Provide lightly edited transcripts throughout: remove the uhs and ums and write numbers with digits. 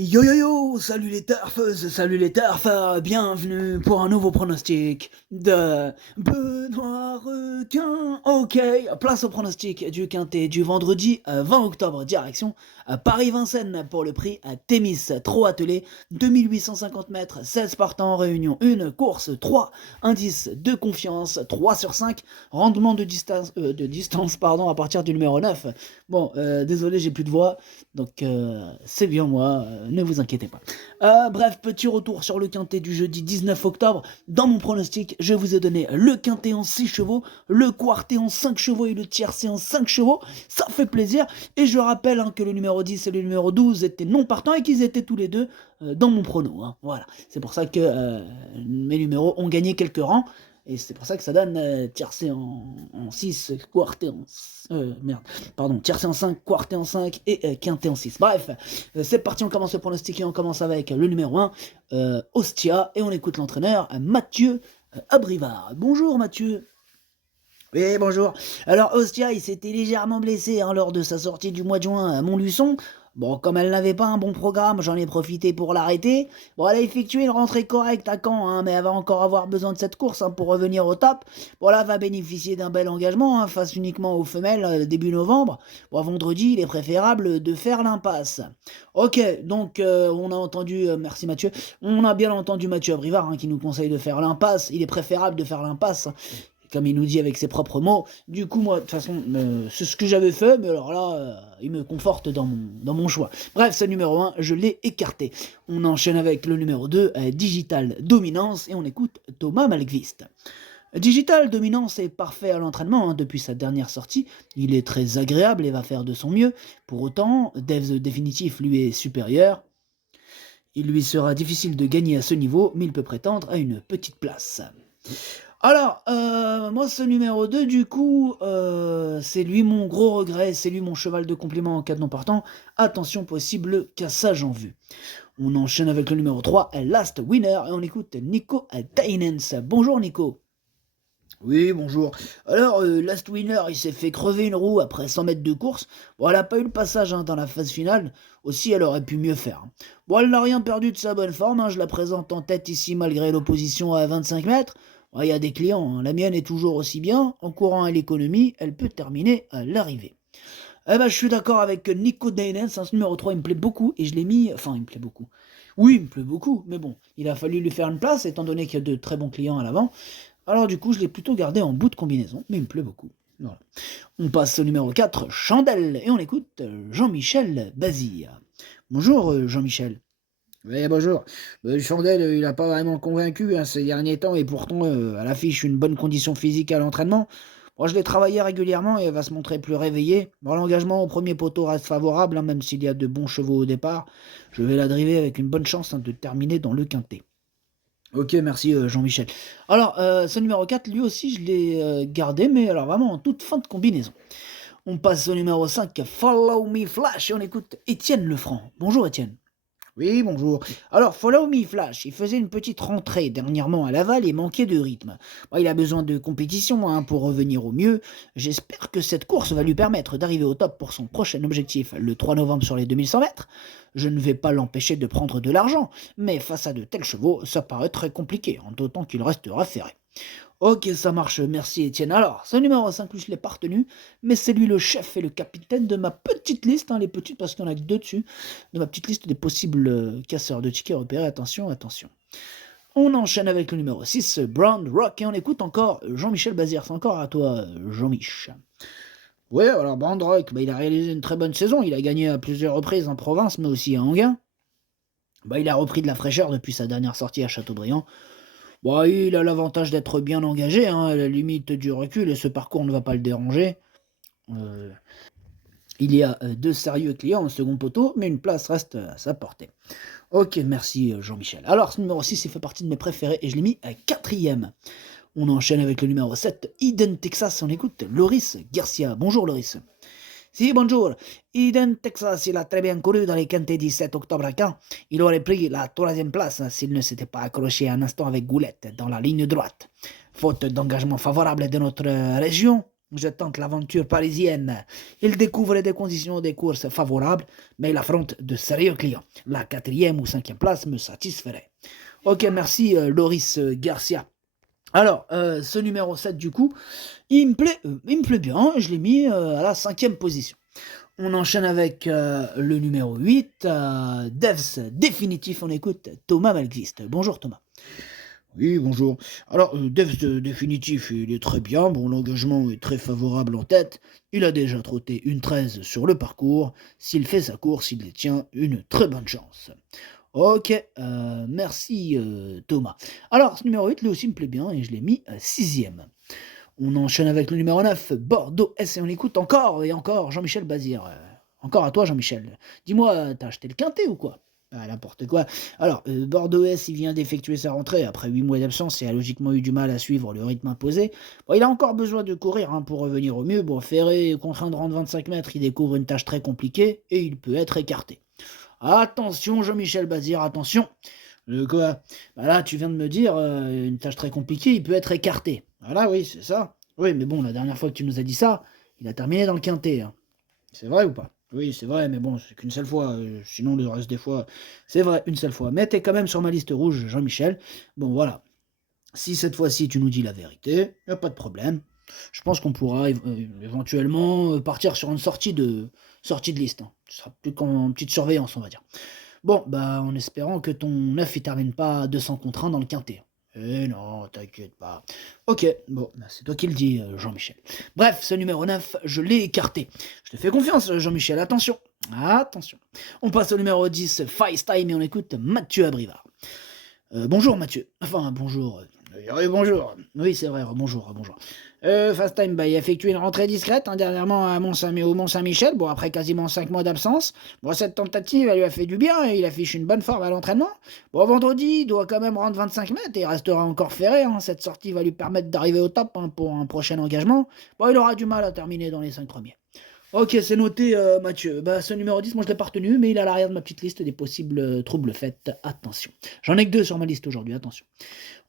Yo yo yo, salut les turfeuses, salut les turfeurs, bienvenue pour un nouveau pronostic de Benoît Requin. Ok, place au pronostic du quintet du vendredi 20 octobre, direction Paris-Vincennes pour le prix à Thémis, trop attelé, 2850 mètres, 16 partants en réunion, une course, 3 indices de confiance, 3 sur 5, rendement de distance pardon, à partir du numéro 9. Bon, désolé, j'ai plus de voix. Donc c'est bien moi, ne vous inquiétez pas. Bref, petit retour sur le quintet du jeudi 19 octobre. Dans mon pronostic, je vous ai donné le quintet en 6 chevaux, le quartet en 5 chevaux et le tiercé en 5 chevaux. Ça fait plaisir. Et je rappelle que le numéro 10 et le numéro 12 étaient non partants et qu'ils étaient tous les deux dans mon prono. Voilà, c'est pour ça que mes numéros ont gagné quelques rangs. Et c'est pour ça que ça donne tiercé en 6, quarté en... merde, pardon, tiercé en 5, quarté en 5 et quinté en 6. Bref, c'est parti, on commence le pronostic et on commence avec le numéro 1, Ostia, et on écoute l'entraîneur Mathieu Abrivard. Bonjour Mathieu. Oui, bonjour. Alors, Ostia, il s'était légèrement blessé lors de sa sortie du mois de juin à Montluçon. Bon, comme elle n'avait pas un bon programme, j'en ai profité pour l'arrêter. Bon, elle a effectué une rentrée correcte à Caen, mais elle va encore avoir besoin de cette course pour revenir au top. Bon, là, elle va bénéficier d'un bel engagement, face uniquement aux femelles début novembre. Bon, vendredi, il est préférable de faire l'impasse. Ok, donc on a entendu, merci Mathieu, on a bien entendu Mathieu Abrivard qui nous conseille de faire l'impasse. Il est préférable de faire l'impasse, comme il nous dit avec ses propres mots. Du coup, moi, de toute façon, c'est ce que j'avais fait, mais alors là, il me conforte dans mon choix. Bref, ce numéro 1, je l'ai écarté. On enchaîne avec le numéro 2, Digital Dominance, et on écoute Thomas Malkvist. Digital Dominance est parfait à l'entraînement depuis sa dernière sortie. Il est très agréable et va faire de son mieux. Pour autant, Devs définitif lui est supérieur. Il lui sera difficile de gagner à ce niveau, mais il peut prétendre à une petite place. Alors, moi, ce numéro 2, du coup, c'est lui mon gros regret, c'est lui mon cheval de complément en cas de non partant. Attention, possible cassage en vue. On enchaîne avec le numéro 3, Last Winner, et on écoute Nico Tainens. Bonjour Nico. Oui, bonjour. Alors, Last Winner, il s'est fait crever une roue après 100 mètres de course. Bon, elle n'a pas eu le passage dans la phase finale. Aussi, elle aurait pu mieux faire. Bon, elle n'a rien perdu de sa bonne forme. Je la présente en tête ici malgré l'opposition à 25 mètres. Bon, il y a des clients. La mienne est toujours aussi bien. En courant à l'économie, elle peut terminer à l'arrivée. Eh ben, je suis d'accord avec Nico Dainens. Ce numéro 3, il me plaît beaucoup. Et je l'ai mis... Enfin, il me plaît beaucoup. Oui, il me plaît beaucoup. Mais bon, il a fallu lui faire une place, étant donné qu'il y a de très bons clients à l'avant. Alors du coup, je l'ai plutôt gardé en bout de combinaison, mais il me plaît beaucoup. Voilà. On passe au numéro 4, Chandelle, et on écoute Jean-Michel Bazille. Bonjour Jean-Michel. Oui, bonjour. Chandelle, il n'a pas vraiment convaincu ces derniers temps, et pourtant, elle affiche une bonne condition physique à l'entraînement. Moi, je l'ai travaillé régulièrement et elle va se montrer plus réveillée. Bon, l'engagement au premier poteau reste favorable, même s'il y a de bons chevaux au départ. Je vais la driver avec une bonne chance de terminer dans le quintet. Ok, merci Jean-Michel. Alors, ce numéro 4, lui aussi, je l'ai gardé, mais alors vraiment en toute fin de combinaison. On passe au numéro 5, Follow Me Flash, et on écoute Étienne Lefranc. Bonjour Étienne. Oui, bonjour. Alors, Follow Me Flash, il faisait une petite rentrée dernièrement à Laval et manquait de rythme. Bon, il a besoin de compétition pour revenir au mieux. J'espère que cette course va lui permettre d'arriver au top pour son prochain objectif, le 3 novembre sur les 2100 mètres. Je ne vais pas l'empêcher de prendre de l'argent, mais face à de tels chevaux, ça paraît très compliqué, d'autant qu'il restera ferré. Ok, ça marche, merci Étienne. Alors, ce numéro 5, je ne l'ai pas retenu, mais c'est lui le chef et le capitaine de ma petite liste, les petites parce qu'il y en a que deux dessus, de ma petite liste des possibles casseurs de tickets repérés. Attention, attention. On enchaîne avec le numéro 6, Brown Rock, et on écoute encore Jean-Michel Bazir. C'est encore à toi, Jean-Mich. Oui, alors Brown Rock, il a réalisé une très bonne saison. Il a gagné à plusieurs reprises en province, mais aussi à Anguin. Il a repris de la fraîcheur depuis sa dernière sortie à Châteaubriand. Il a l'avantage d'être bien engagé, à la limite du recul, et ce parcours ne va pas le déranger. Il y a deux sérieux clients au second poteau, mais une place reste à sa portée. Ok, merci Jean-Michel. Alors, ce numéro 6, il fait partie de mes préférés, et je l'ai mis à 4e. On enchaîne avec le numéro 7, Eden Texas. On écoute Loris Garcia. Bonjour Loris. Si, bonjour. Eden Texas, il a très bien couru dans les quintets 17 octobre à Caen. Il aurait pris la 3e place s'il ne s'était pas accroché un instant avec Goulette dans la ligne droite. Faute d'engagement favorable de notre région, Je tente l'aventure parisienne. Il découvre des conditions des courses favorables, mais il affronte de sérieux clients. La quatrième ou cinquième place me satisferait. Ok, merci Loris Garcia. Alors, ce numéro 7 du coup, il me plaît bien, je l'ai mis à la cinquième position. On enchaîne avec le numéro 8, Devs définitif, on écoute Thomas Malgvist. Bonjour Thomas. Oui, bonjour. Alors, Devs définitif, il est très bien. Bon, l'engagement est très favorable en tête. Il a déjà trotté une 13 sur le parcours. S'il fait sa course, il détient une très bonne chance. Ok, merci Thomas. Alors, ce numéro 8, lui aussi me plaît bien et je l'ai mis sixième. On enchaîne avec le numéro 9, Bordeaux S, et on écoute encore et encore Jean-Michel Bazir. Encore à toi Jean-Michel. Dis-moi, t'as acheté le quintet ou quoi? Ah, n'importe quoi. Alors, Bordeaux S, il vient d'effectuer sa rentrée après 8 mois d'absence et a logiquement eu du mal à suivre le rythme imposé. Bon, il a encore besoin de courir pour revenir au mieux. Bon, Ferré, contraint de rendre 25 mètres, il découvre une tâche très compliquée et il peut être écarté. Attention Jean-Michel Bazir, attention. Quoi? Bah là, tu viens de me dire, une tâche très compliquée, il peut être écarté. Voilà, oui, c'est ça. Oui, mais bon, la dernière fois que tu nous as dit ça, il a terminé dans le quintet, hein. C'est vrai ou pas? Oui, c'est vrai, mais bon, c'est qu'une seule fois. Sinon, le reste des fois, c'est vrai, une seule fois. Mais t'es quand même sur ma liste rouge, Jean-Michel. Bon, voilà. Si cette fois-ci tu nous dis la vérité, y a pas de problème. Je pense qu'on pourra éventuellement partir sur une sortie de liste, hein. Ce sera plus qu'en petite surveillance, on va dire. Bon, bah, en espérant que ton 9 il termine pas à 200 contre 1 dans le quintet. Eh non, t'inquiète pas. Ok, bon, bah, c'est toi qui le dis, Jean-Michel. Bref, ce numéro 9, je l'ai écarté. Je te fais confiance, Jean-Michel, attention. Attention. On passe au numéro 10, FaceTime, et on écoute Mathieu Abrivard. Bonjour Mathieu. Enfin, bonjour. Oui, bonjour. Oui, c'est vrai, bonjour, bonjour. Fast Time, bah, il a effectué une rentrée discrète dernièrement à au Mont-Saint-Michel, bon, après quasiment 5 mois d'absence. Bon, cette tentative, elle lui a fait du bien et il affiche une bonne forme à l'entraînement. Bon, vendredi, il doit quand même rendre 25 mètres et il restera encore ferré, hein. Cette sortie va lui permettre d'arriver au top, hein, pour un prochain engagement. Bon, il aura du mal à terminer dans les 5 premiers. Ok, c'est noté, Mathieu. Bah, ce numéro 10, moi je l'ai pas retenu, mais il est à l'arrière de ma petite liste des possibles troubles faits. Attention. J'en ai que 2 sur ma liste aujourd'hui, attention.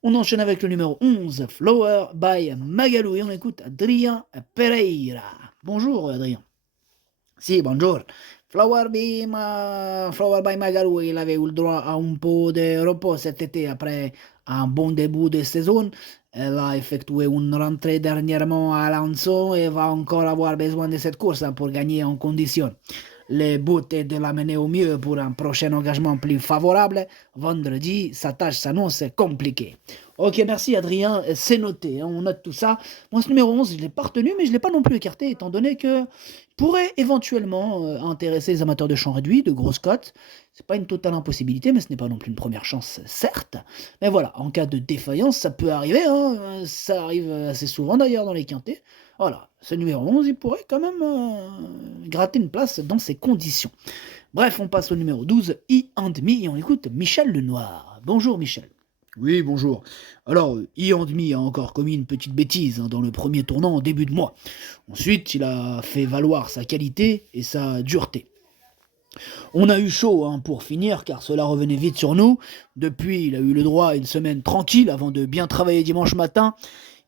On enchaîne avec le numéro 11, Flower by Magalou, et on écoute Adrien Pereira. Bonjour, Adrien. Si, bonjour. Flower by Magalou, il avait eu le droit à un peu de repos cet été après un bon début de saison. Elle a effectué une rentrée dernièrement à Alençon et va encore avoir besoin de cette course pour gagner en condition. Le but est de l'amener au mieux pour un prochain engagement plus favorable. Vendredi, sa tâche s'annonce compliquée. Ok, merci Adrien, c'est noté, hein, on note tout ça. Moi, ce numéro 11, je ne l'ai pas retenu, mais je ne l'ai pas non plus écarté, étant donné que pourrait éventuellement intéresser les amateurs de champ réduit, de grosses cotes. C'est pas une totale impossibilité, mais ce n'est pas non plus une première chance, certes. Mais voilà, en cas de défaillance, ça peut arriver, hein, ça arrive assez souvent d'ailleurs dans les quintés. Voilà, ce numéro 11, il pourrait quand même gratter une place dans ces conditions. Bref, on passe au numéro 12, E and Me, et on écoute Michel Lenoir. Bonjour Michel. Oui, bonjour. Alors, E and Me a encore commis une petite bêtise, hein, dans le premier tournant en début de mois. Ensuite, il a fait valoir sa qualité et sa dureté. On a eu chaud, hein, pour finir, car cela revenait vite sur nous. Depuis, il a eu le droit à une semaine tranquille avant de bien travailler dimanche matin.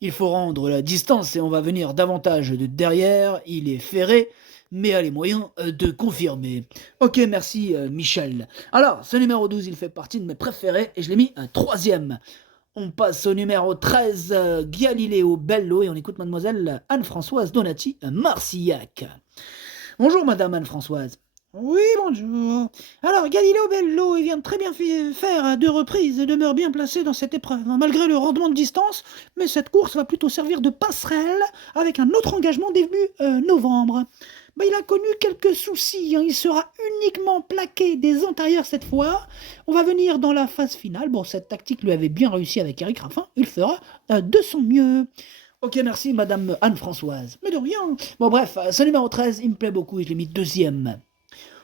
Il faut rendre la distance et on va venir davantage de derrière. Il est ferré, mais a les moyens de confirmer. Ok, merci Michel. Alors, ce numéro 12, il fait partie de mes préférés et je l'ai mis un troisième. On passe au numéro 13, Galileo Bello, et on écoute mademoiselle Anne-Françoise Donati, Marcillac. Bonjour madame Anne-Françoise. Oui, bonjour. Alors, Galileo Bello, il vient de très bien faire à 2 reprises et demeure bien placé dans cette épreuve, hein, malgré le rendement de distance, mais cette course va plutôt servir de passerelle avec un autre engagement début novembre. Bah, il a connu quelques soucis, hein, il sera uniquement plaqué des antérieurs cette fois. On va venir dans la phase finale. Bon, cette tactique lui avait bien réussi avec Eric Raffin, il fera de son mieux. Ok, merci madame Anne-Françoise. Mais de rien. Bon, bref, ce numéro 13, il me plaît beaucoup et je l'ai mis deuxième.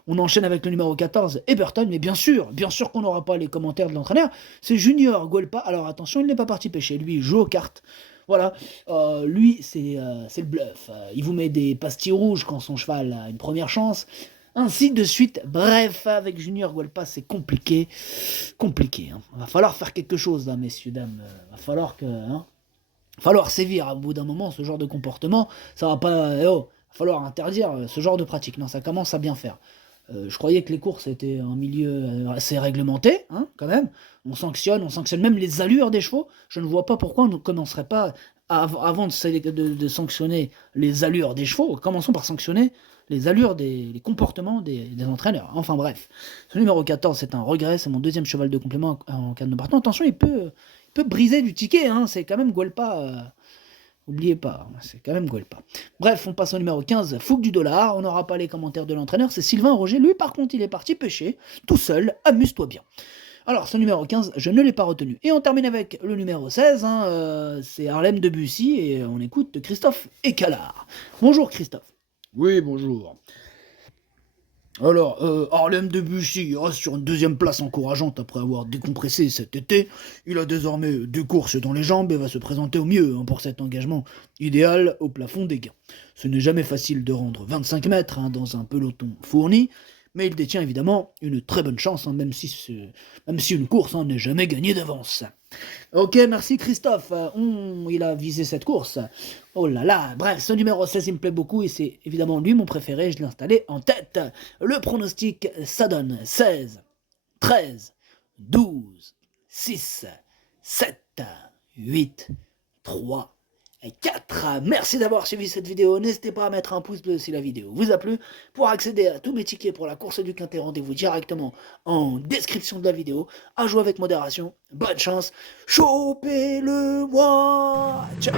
On enchaîne avec le numéro 14, Eberton, mais bien sûr qu'on n'aura pas les commentaires de l'entraîneur. C'est Junior Guelpa. Alors attention, il n'est pas parti pêcher. Lui, il joue aux cartes. Voilà, lui, c'est le bluff. Il vous met des pastilles rouges quand son cheval a une première chance. Ainsi de suite. Bref, avec Junior Guelpa, c'est compliqué. Compliqué, hein. Va falloir faire quelque chose, là, messieurs, dames. Va falloir que... Hein. falloir sévir, au bout d'un moment, ce genre de comportement, ça va pas... va falloir interdire ce genre de pratique. Non, ça commence à bien faire. Je croyais que les courses étaient un milieu assez réglementé, hein, quand même. On sanctionne même les allures des chevaux. Je ne vois pas pourquoi on ne commencerait pas, avant de sanctionner les allures des chevaux, commençons par sanctionner les comportements des entraîneurs. Enfin bref. Ce numéro 14, c'est un regret, c'est mon deuxième cheval de complément en cas de non partant. Attention, il peut briser du ticket, hein, c'est quand même Guelpa. Oubliez pas, c'est quand même Guelpa. Bref, on passe au numéro 15, Fougue du Dollar. On n'aura pas les commentaires de l'entraîneur, c'est Sylvain Roger. Lui, par contre, il est parti pêcher, tout seul, amuse-toi bien. Alors, ce numéro 15, je ne l'ai pas retenu. Et on termine avec le numéro 16, hein, c'est Harlem Debussy, et on écoute Christophe Écalard. Bonjour Christophe. Oui, bonjour. Alors, Harlem Debussy reste sur une deuxième place encourageante après avoir décompressé cet été. Il a désormais 2 courses dans les jambes et va se présenter au mieux, hein, pour cet engagement idéal au plafond des gains. Ce n'est jamais facile de rendre 25 mètres, hein, dans un peloton fourni, mais il détient évidemment une très bonne chance, hein, même si une course, hein, n'est jamais gagnée d'avance. Ok, merci Christophe. Il a visé cette course. Oh là là, bref, ce numéro 16, il me plaît beaucoup et c'est évidemment lui mon préféré. Je l'ai installé en tête. Le pronostic, ça donne 16, 13, 12, 6, 7, 8, 3 et 4. Merci d'avoir suivi cette vidéo. N'hésitez pas à mettre un pouce bleu si la vidéo vous a plu. Pour accéder à tous mes tickets pour la course du Quintet, rendez-vous directement en description de la vidéo. À jouer avec modération. Bonne chance. Chopez-le-moi. Ciao.